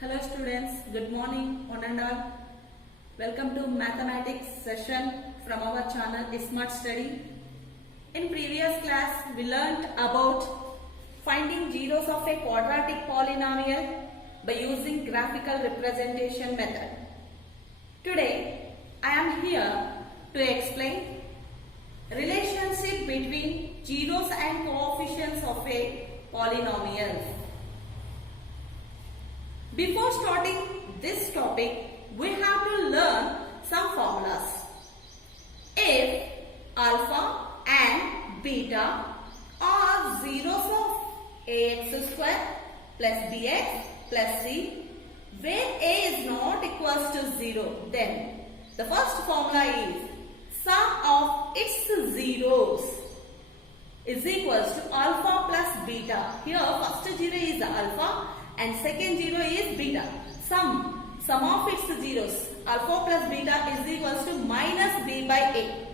Hello students, good morning one and all. Welcome to mathematics session from our channel Smart Study. In previous class we learnt about finding zeros of a quadratic polynomial by using graphical representation method. Today I am here to explain relationship between zeros and coefficients of a polynomial. Before starting this topic, we have to learn some formulas. If alpha and beta are zeros of ax square plus bx plus c, where a is not equals to 0, then the first formula is sum of its zeros is equals to alpha plus beta. Here first zero is alpha and second zero is beta. Sum of its zeros, alpha plus beta is equals to minus b by a.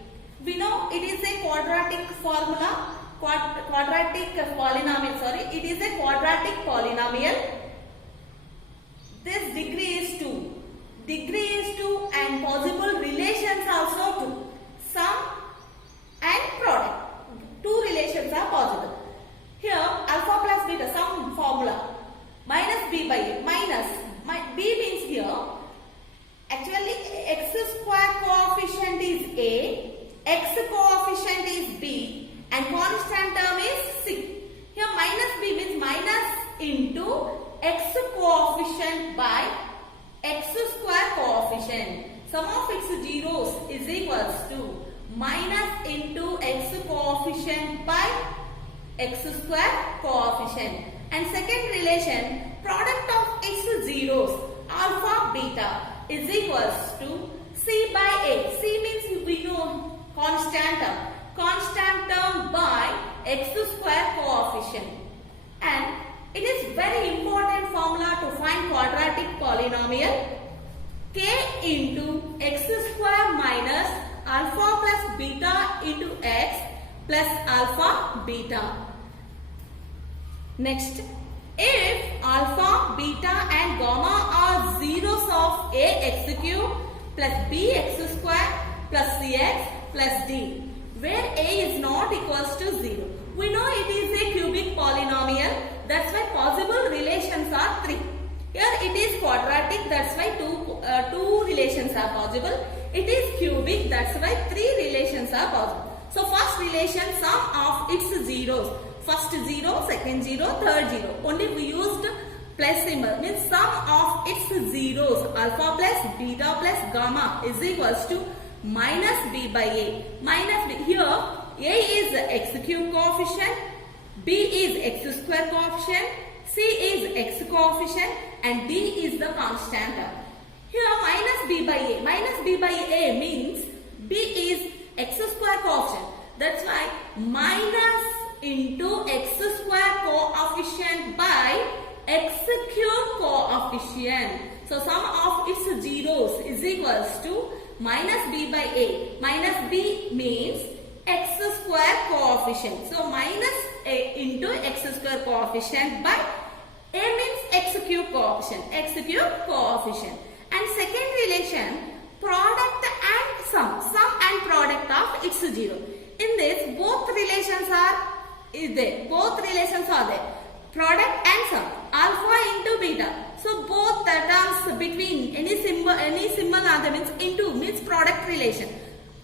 We know it is a quadratic formula, quadratic polynomial, it is a quadratic polynomial. This degree is 2. Degree is 2 and possible relations also 2. Sum and product. Two relations are possible. Here alpha plus beta, sum formula. Minus b by a. B means here, actually x square coefficient is a, x coefficient is b and constant term is c. Here minus b means minus into x coefficient by x square coefficient. Sum of its zeros is equals to minus into x coefficient by x square coefficient. And second relation, product of its zeros, alpha, beta is equals to c by a. C means we know constant term by x square coefficient. And it is very important formula to find quadratic polynomial. K into x square minus alpha plus beta into x plus alpha beta. Next, if alpha, beta and gamma are zeros of ax cube plus bx square plus cx plus d, where a is not equals to 0. We know it is a cubic polynomial, that's why possible relations are 3. Here it is quadratic, that's why two relations are possible. It is cubic, that's why 3 relations are possible. So first relation, sum of its zeros. First 0, second 0, third 0. Only we used plus symbol. Means sum of its zeros, alpha plus beta plus gamma is equals to minus b by a. Minus b. Here a is x cube coefficient, b is x square coefficient, c is x coefficient and d is the constant term. Here minus b by a. Minus b by a means b is x square coefficient. That's why minus into x square coefficient by x cube coefficient. So sum of its zeros is equals to minus b by a. Minus b means x square coefficient. So minus a into x square coefficient by a means x cube coefficient. X cube coefficient. And second relation, product and sum. Sum and product of its zero. In this both relations are there. Product and sum. Alpha into beta. So both the terms between any symbol are there, means into means product relation.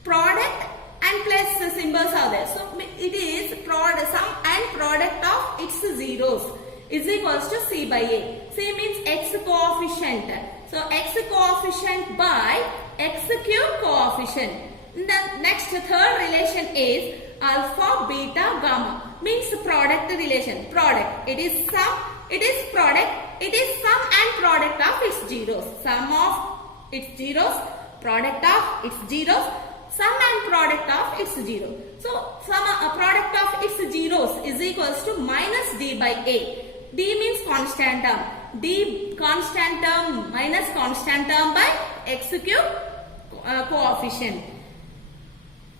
Product and plus symbols are there. So it is sum and product of its zeros is equals to c by a. C means x coefficient. So x coefficient by x cube coefficient. The next third relation is alpha, beta, gamma. Means product relation. Product. It is sum, it is product, it is sum and product of its zeros. Sum of its zeros, product of its zeros, sum and product of its zero. So product of its zeros is equals to minus d by a. D means constant term. D constant term minus constant term by x cube coefficient.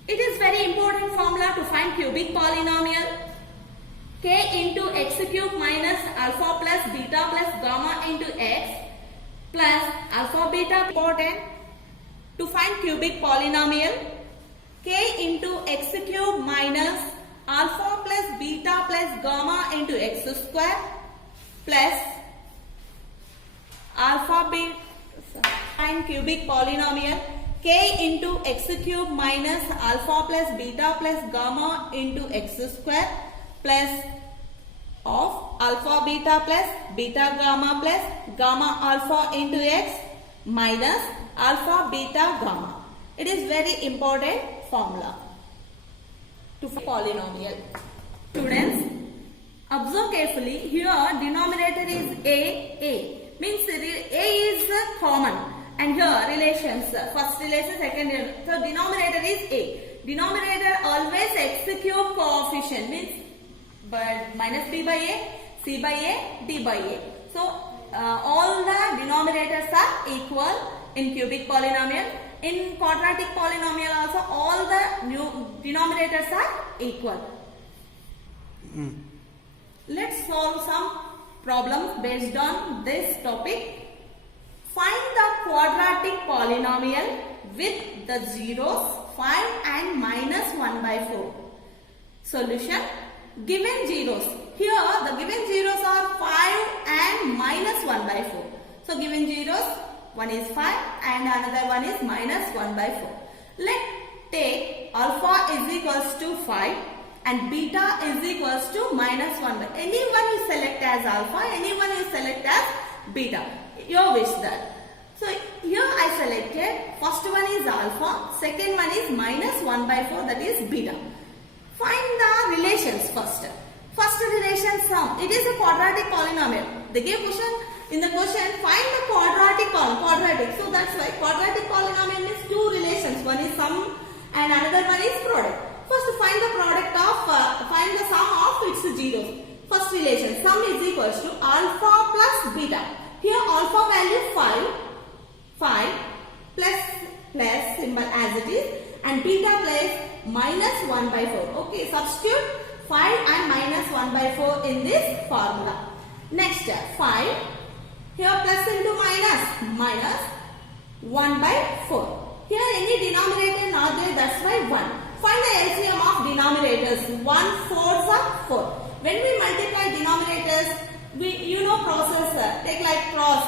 It is very important formula to find cubic polynomial. K into x cube minus alpha plus beta plus gamma into x plus alpha beta important. To find cubic polynomial, k into x cube minus alpha plus beta plus gamma into x square plus alpha beta. Find cubic polynomial k into x cube minus alpha plus beta plus gamma into x square plus of alpha beta plus beta gamma plus gamma alpha into x minus alpha beta gamma. It is very important formula to polynomial. Students, observe carefully. Here denominator is a means a is common, and here relations, first relation, second relation. So denominator is a. Denominator always x cube coefficient means but minus b by a, c by a, d by a. So all the denominators are equal in cubic polynomial. In quadratic polynomial also all the new denominators are equal. Let's solve some problems based on this topic. Find the quadratic polynomial with the zeros 5 and minus 1 by 4. Solution. Given zeros. Here the given zeros are 5 and minus 1 by 4. So given zeros, one is 5 and another one is minus 1 by 4. Let's take alpha is equals to 5 and beta is equals to minus 1 by. Anyone you select as alpha, anyone you select as beta. Your wish that. So here I selected first one is alpha, second one is minus 1 by 4, that is beta. Find the relations first. First relation sum. It is a quadratic polynomial. They gave question. In the question, find the quadratic quadratic. So that's why quadratic polynomial means two relations. One is sum and another one is product. First find the product of, find the sum of its zeros. First relation, sum is equals to alpha plus beta. Here alpha value 5 plus symbol as it is, and beta plus minus 1 by 4. Okay, substitute 5 and minus 1 by 4 in this formula. Next, 5. Here plus into minus 1 by 4. Here any denominator not there, that's why 1. Find the LCM of denominators. 1 4s are 4. When we multiply denominators, you know process. Take like cross.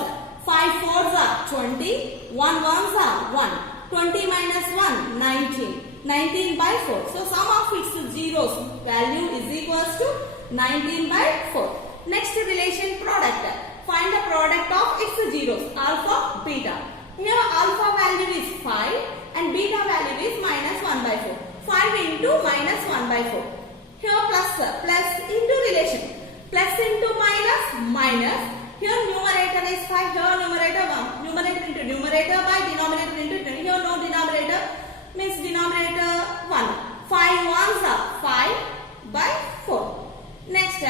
5 4s are 20. 1 1s are 1. 20 minus 1, 19. 19 by 4. So sum of its zeros value is equals to 19 by 4. Next relation, product. Find the product of its zeros, alpha, beta. Here alpha value is 5 and beta value is minus 1 by 4. 5 into minus 1 by 4. Here plus into relation. Plus into minus. Here numerator is 5, here numerator 1. Numerator into numerator by denominator into denominator. Here no denominator means denominator 1. 5 ones are 5 by 4. Next,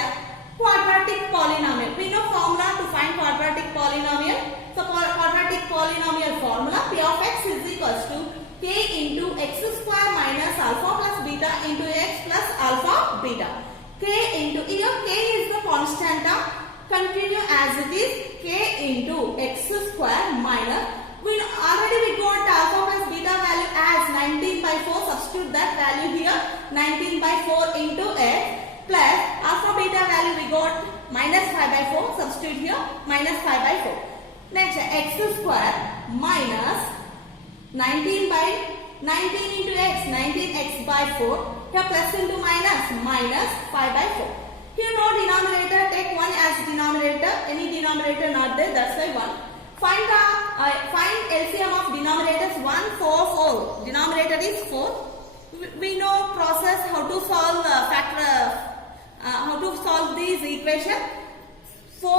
quadratic polynomial. We know formula to find quadratic polynomial. So quadratic polynomial formula P of x is equals to k into x square minus alpha plus beta into x plus alpha beta. K into, here k is the constant term. Continue as it is, k into x square minus, we got alpha plus beta value as 19 by 4, substitute that value here, 19 by 4 into x plus alpha beta value we got minus 5 by 4, substitute here, minus 5 by 4. Next, x square minus 19 into x, 19x by 4, here plus into minus 5 by 4. Here no denominator, take 1 as denominator, any denominator not there, that's why 1. Find LCM of denominators 1, 4, 4. Denominator is 4. We know process how to solve how to solve these equation. 4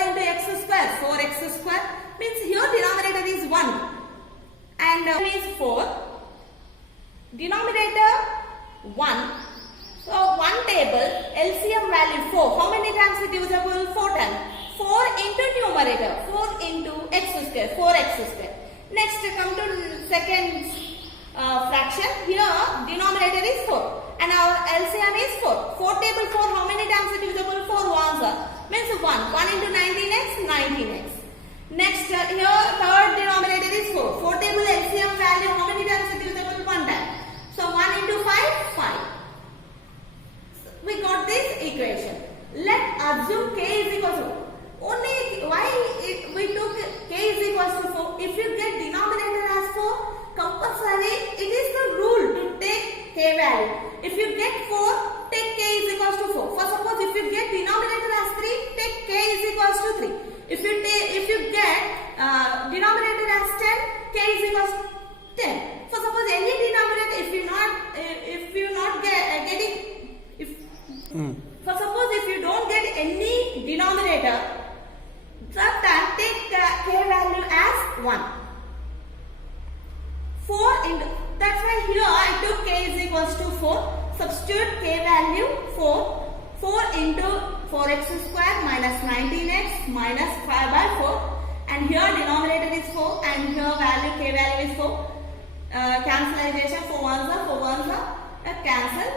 into x square, 4x square means here denominator is 1 and is 4. Denominator 1. So one table LCM value 4. How many times it is usable? 4 times. 4 into numerator, 4 into x square, 4x square. Next come to second fraction. Here denominator is 4 and our LCM is 4. 4 table 4, how many times it is usable? 4 ones are. Means 1. 1 into 19x, 19x. Next, here third denominator is 4. 4 table LCM value, how many times it is divisible? 1 time. So 1 into 5, 5. So we got this equation. Let assume k is equal to, only why we took k is equal to 4. If you get denominator as 4, compulsory, it is the rule to take k value. If you get 4, take k is equal to 4. For suppose if you get denominator as 3, take k is equal to 3. If you get denominator as 10, k is equal to 10. For suppose any denominator, if you not getting, for suppose if you don't get any denominator, that time take k value as 1. 4 into, that's why here I took k is equals to 4. Substitute k value 4. 4 into 4x square minus 19x minus 5 by 4. And here denominator is 4 and here value k value is 4. Cancellation, 4 ones are cancel.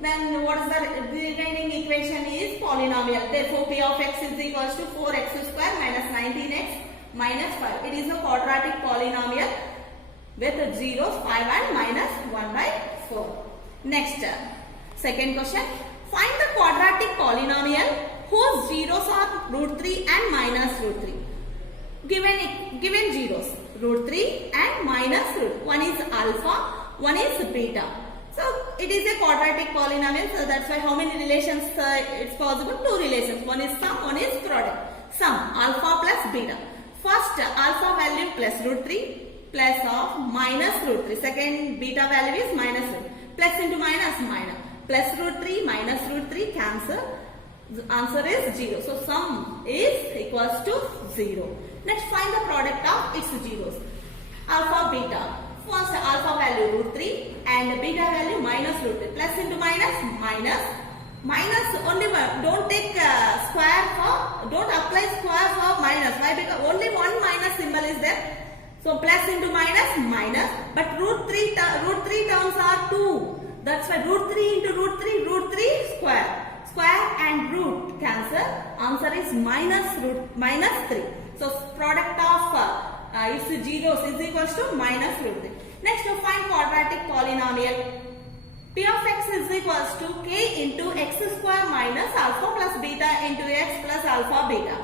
Then what is the remaining equation is polynomial. Therefore p of x is equals to 4x square minus 19x minus 5. It is a quadratic polynomial with zeros 5 and minus 1 by 4. Next, second question. Find the quadratic polynomial whose zeros are root 3 and minus root 3. Given zeros, root 3 and minus root. One is alpha, one is beta. So it is a quadratic polynomial. So that's why how many relations it's possible? 2 relations. One is sum, one is product. Sum, alpha plus beta. First alpha value plus root 3 plus of minus root 3. Second beta value is minus root. Plus into minus, minus. Plus root 3 minus root 3 cancel. The answer is 0. So sum is equals to 0. Next find the product of its zeros. Alpha, beta. First alpha value root 3 and beta value minus root 3. Plus into minus, minus. Minus only one. Don't take square for, don't apply square for minus. Why? Because only one minus symbol is there. So plus into minus, minus. But root 3 terms are 2. That's why root 3 into root 3 square. Square and root cancel. Answer is minus 3. So product of its zeros is equals to minus root 3. Next to find quadratic polynomial. P of x is equals to k into x square minus alpha plus beta into x plus alpha beta.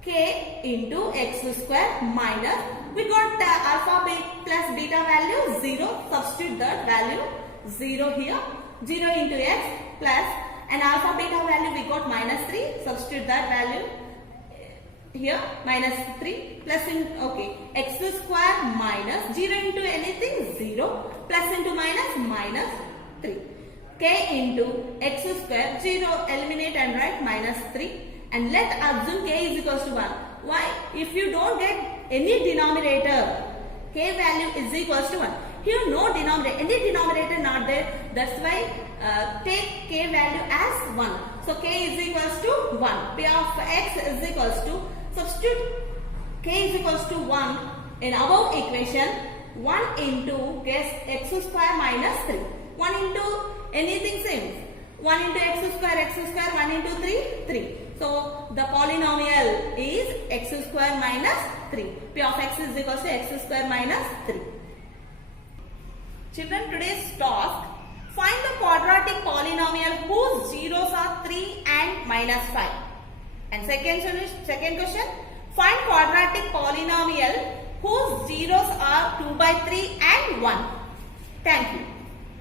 K into x square minus, we got alpha plus beta value 0. Substitute that value 0 here. 0 into x plus, and alpha beta value we got minus 3. Substitute that value here, minus 3 plus in, okay, x square minus 0 into anything 0 plus into minus, minus 3. K into x square, 0 eliminate and write minus 3. And let assume k is equals to 1. Why? If you don't get any denominator, k value is equals to 1. Here no denominator, any denominator not there. That's why take k value as 1. So k is equals to 1. P of x is equals to, substitute k is equals to 1 in above equation. 1 into x square minus 3. 1 into anything same. 1 into x square, 1 into 3, 3. So the polynomial is x square minus 3. P of x is equals to x square minus 3. Children, today's task, find the quadratic polynomial whose zeros are 3 and minus 5. And second question, find quadratic polynomial whose zeros are 2 by 3 and 1. Thank you.